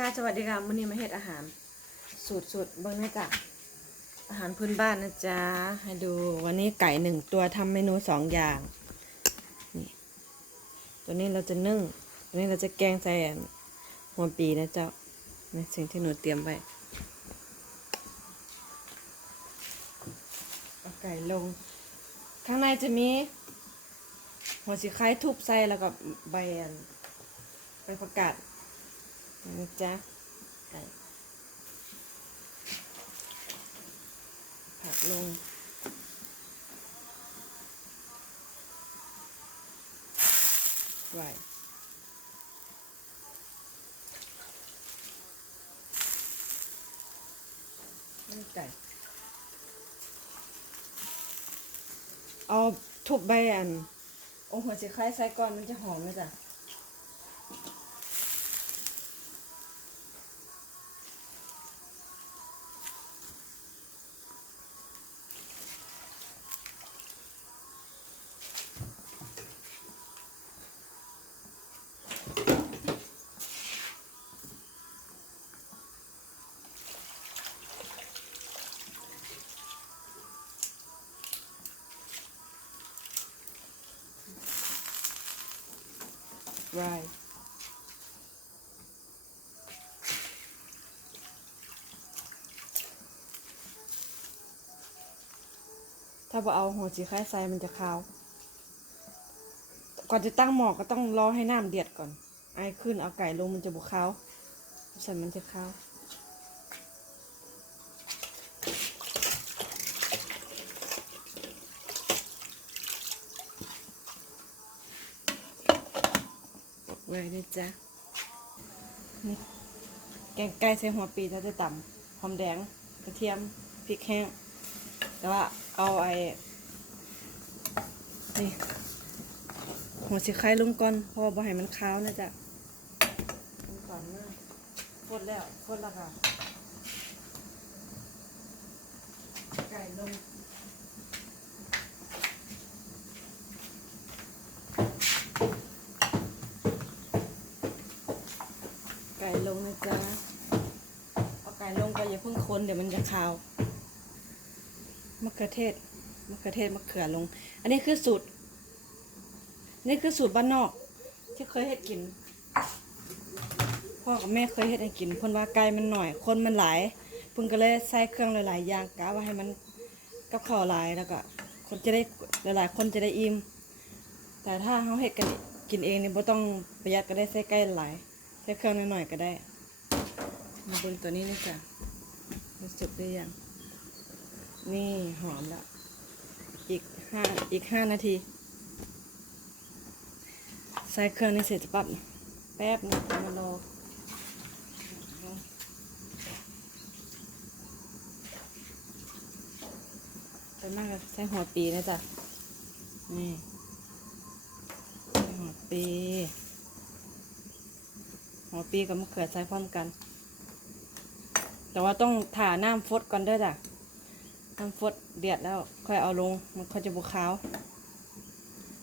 ค่ะสวัสดีค่ะวันนี้มาเฮ็ดอาหาร สูตรสูตรเบิ้งนะจ๊ะอาหารพื้นบ้านนะจ๊ะให้ดูวันนี้ไก่หนึ่งตัวทำเมนูสองอย่างนี่ตัวนี้เราจะนึ่งตัวนี้เราจะแกงใส่หัวปีนะเจ้าในสิ่งที่หนูเตรียมไว้เอาไก่ลง ข้างในจะมี หัวสีไข่ทุบใส่แล้วก็ใบใบประกาศ นะจ๊ะไก่ผักลงไว้นี่ไก่เอาทุบใบอันอ้หัวสีไข่ใส่ก่อนมันจะหอมนะจ๊ะ Right. ถ้าบ่เอาหัวจีไข่ใส่มันจะขาว ก่อนจะตั้งหมอก็ต้องรอให้น้ำเดือดก่อน ไอขึ้นเอาไก่ลงมันจะบุขาวใส่มันจะขาว ไว้นะจ๊ะ นี่แกงไก่ใส่หัวปีเราจะต่ำหอมแดงกระเทียมพริกแห้ง แต่ว่าเอาไอ้นี่หัวสีไข่ลงก่อนเพราะว่าบ่ให้มันคาวนะจ๊ะลงก่อนนะฟดแล้วฟดแล้วค่ะไก่ลง ไก่ลงนะจ๊ะ เอาไก่ลงไปอย่าเพิ่ง คนเดี๋ยวมันจะคาวมะเขือเทศมะเขือเทศมะเขือลง อันนี้คือสูตร นี่คือสูตรบ้านนอก ที่เคยเฮ็ดกิน พ่อกับแม่เคยเฮ็ดให้กินเพิ่นว่าไก่มันหน่อย คนมันหลายพิ่นก็เลยใส่เครื่องหลายๆอย่างกะว่าให้มันกับข้าวหลายแล้วก็ คนจะได้หลายๆคนจะได้อิ่มแต่ถ้าเฮาเฮ็ดกันกินเองนี่บ่ต้องประหยัดก็ได้ใส่ไก่หลายใส่เครื่องน้อยๆก็ได้มาบิ่งตัวนี้นี่จ้ะ รู้สึกได้ยัง นี่หอมละอีกห้าอีกห้านาที ใส่เครื่องนี้เสร็จจะปั๊บแป๊บนึงมารอตอนนั้นก็ใส่หัวปีนะจ๊ะ นี่ใส่หัวปี หัวปีกับมะเขือใส่พร้อมกัน แต่ว่าต้องถ่าน้ำฟดก่อนเด้อจ้ะน้ำฟดเดือดแล้ว ค่อยเอาลง มันค่อยจะบุขาว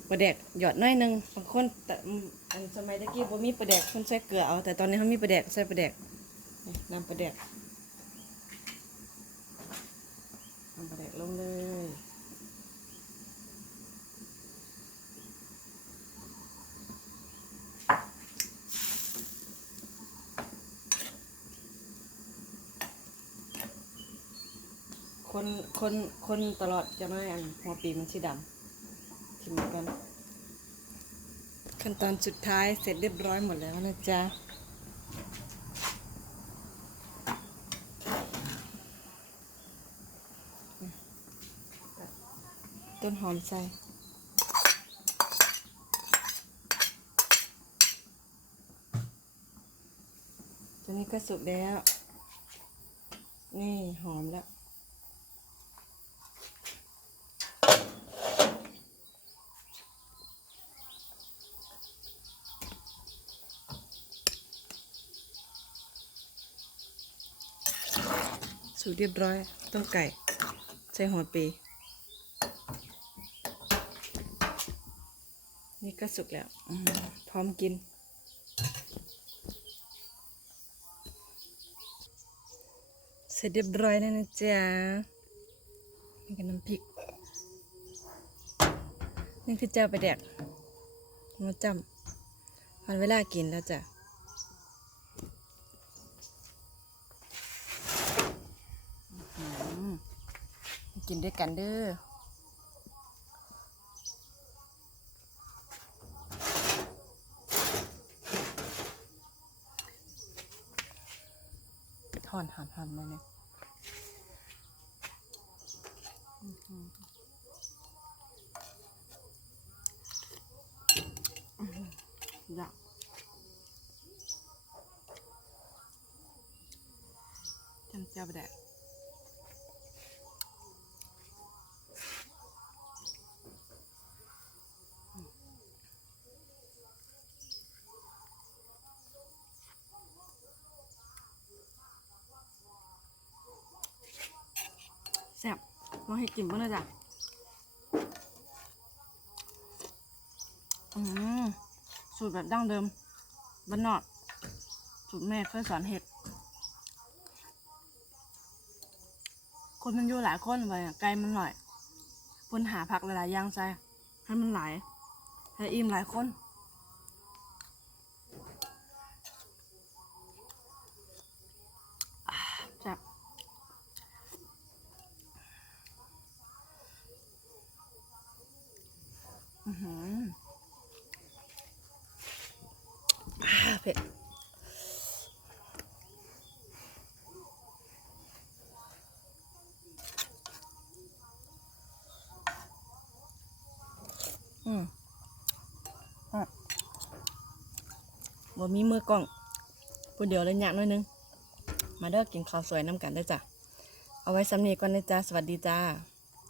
ปลาแดกหยอดน้อยหนึงบางคนแต่อันสมัยตะกี้บ่มีปลาแดกคนใส่เกลือเอา แต่ตอนนี้เขามีปลาแดกใส่ปลาแดกนี่น้ำปลาแดกน้ำปลาแดกลงเลย คนคนคนตลอดจะไม่อันหัวปีมันสีดำทิมกันขั้นตอนสุดท้ายเสร็จเรียบร้อยหมดแล้วนะจ๊ะต้นหอมใส่ตัวนี้ก็สุกแล้ว นี่หอมแล้ว สุกเรียบร้อย ต้มไก่ ใส่หัวปีนี่ก็สุกแล้ว พร้อมกิน เสร็จเรียบร้อยแล้วนะจ๊ะ นี่กับน้ำพริก นี่คือเจ้าไปแดกมาจำวันเวลากินแล้วจ้ะอื้อหือมา กินด้วยกันเด้อถอนหามหามเลยเนี่ยอื้อหืออื้อหืออยากจำเจ้าไปแด ซ่บลองให้กินบ้างเลยจ้ะอืมสูตรแบบดั้งเดิมบ้านนอกสูตรแม่เคยสอนเห็ด คนมันอยู่หลายคนไปไกลมันหน่อยเพิ่นหาผักหลายๆอย่างใส่ให้มันหลายให้อิ่มหลายคนอ่าแซ่บอือหืออ่า เผ็ดอืมอะบ่มีมือกล้องผู้เดียวเลยยากหน้อยนึง มาเด้อกินข้าวสวยน้ำกันได้จ้ะ เอาไว้สำนีก่อนนะจ้าสวัสดีจ้า